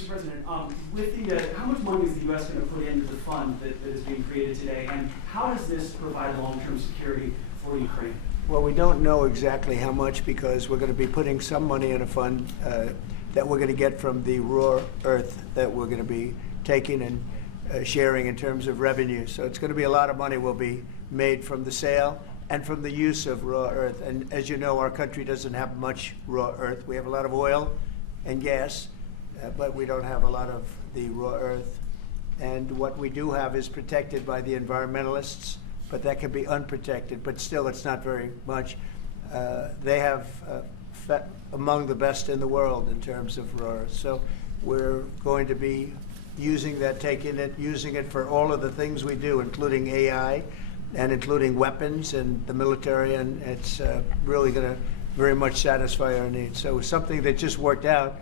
Mr. President, with the, how much money is the U.S. going to put into the fund that is being created today, and how does this provide long-term security for Ukraine? Well, we don't know exactly how much because we're going to be putting some money in a fund that we're going to get from the raw earth that we're going to be taking and sharing in terms of revenue. So it's going to be a lot of money will be made from the sale and from the use of raw earth. And as you know, our country doesn't have much raw earth. We have a lot of oil and gas, but we don't have a lot of the raw earth. And what we do have is protected by the environmentalists, but that can be unprotected, but still it's not very much. They have among the best in the world in terms of raw earth. So we're going to be using that, using it for all of the things we do, including AI and including weapons and the military, and it's really going to very much satisfy our needs. So it's something that just worked out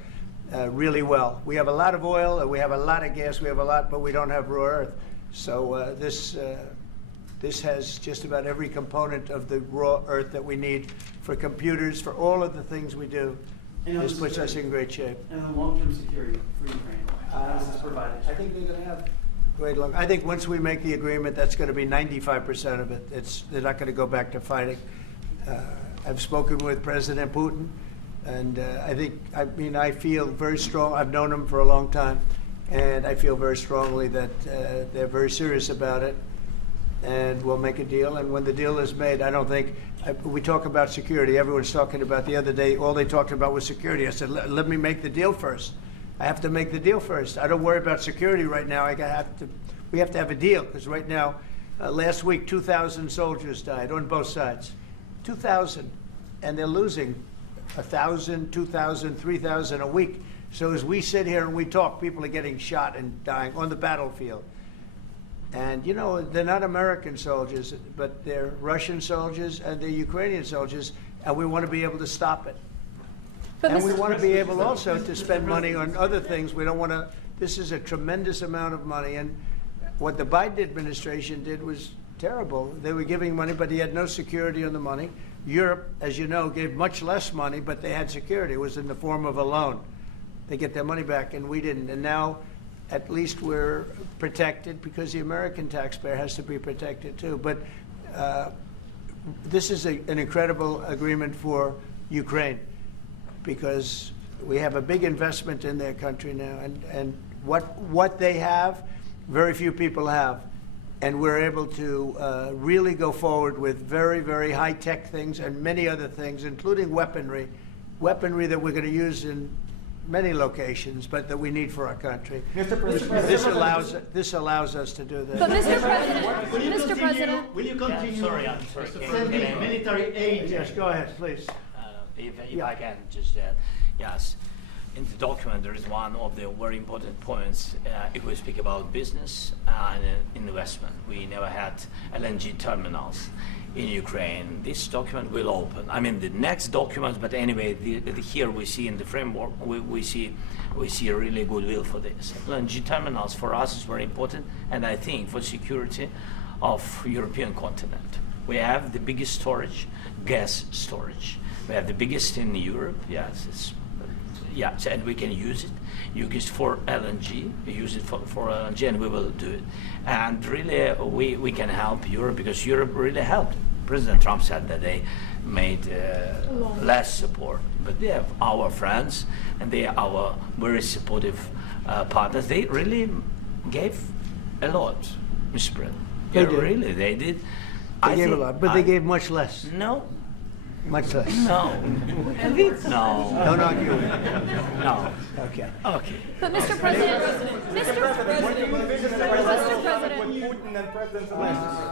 really well. We have a lot of oil, we have a lot of gas, we have a lot, but we don't have raw earth. So this has just about every component of the raw earth that we need for computers, for all of the things we do. And this puts us in great shape. And the long-term security for Ukraine, how is this provided? I think they're going to have great luck. I think once we make the agreement, that's going to be 95% of it. They're not going to go back to fighting. I've spoken with President Putin, and I feel very strong. I've known him for a long time, and I feel very strongly that they're very serious about it, and we'll make a deal. And when the deal is made, I don't think, we talk about security. Everyone's talking about the other day, all they talked about was security. I said, let me make the deal first. I have to make the deal first. I don't worry about security right now. We have to have a deal, because right now, last week, 2,000 soldiers died on both sides. 2,000, and they're losing 1,000, 2,000, 3,000 a week. So as we sit here and we talk, people are getting shot and dying on the battlefield. And you know, they're not American soldiers, but they're Russian soldiers and they're Ukrainian soldiers, and we want to be able to stop it. But and we want to be able also to spend money on other things. We don't want to, this is a tremendous amount of money, and what the Biden administration did was terrible. They were giving money, but he had no security on the money. Europe, as you know, gave much less money, but they had security. It was in the form of a loan. They get their money back, and we didn't. And now, at least we're protected, because the American taxpayer has to be protected too. But this is an incredible agreement for Ukraine, because we have a big investment in their country now, and what they have, very few people have. And we're able to really go forward with very, very high-tech things and many other things, including weaponry that we're going to use in many locations, but that we need for our country. Mr. President, This allows us to do that. But Mr. President, will you continue? I'm sorry. Sending military aid? Yes, go ahead, please. If I can just, yes. In the document, there is one of the very important points. If we speak about business and investment, we never had LNG terminals in Ukraine. This document will open. I mean, the next document, but anyway, here we see in the framework, we see a really goodwill for this. LNG terminals for us is very important, and I think for security of European continent. We have the biggest storage, gas storage. We have the biggest in Europe. Yes, and we can use it. Use it for LNG. Use it for LNG, and we will do it. And really, we can help Europe, because Europe really helped. President Trump said that they made less support, but they have our friends, and they are our very supportive partners. They really gave a lot, Mr. President. They did. Really, they did. They gave a lot, but they gave much less. No. Much less. No. No. Don't argue. No. Okay. Okay. but Mr. President, When do you envision the president Putin and President Zelensky?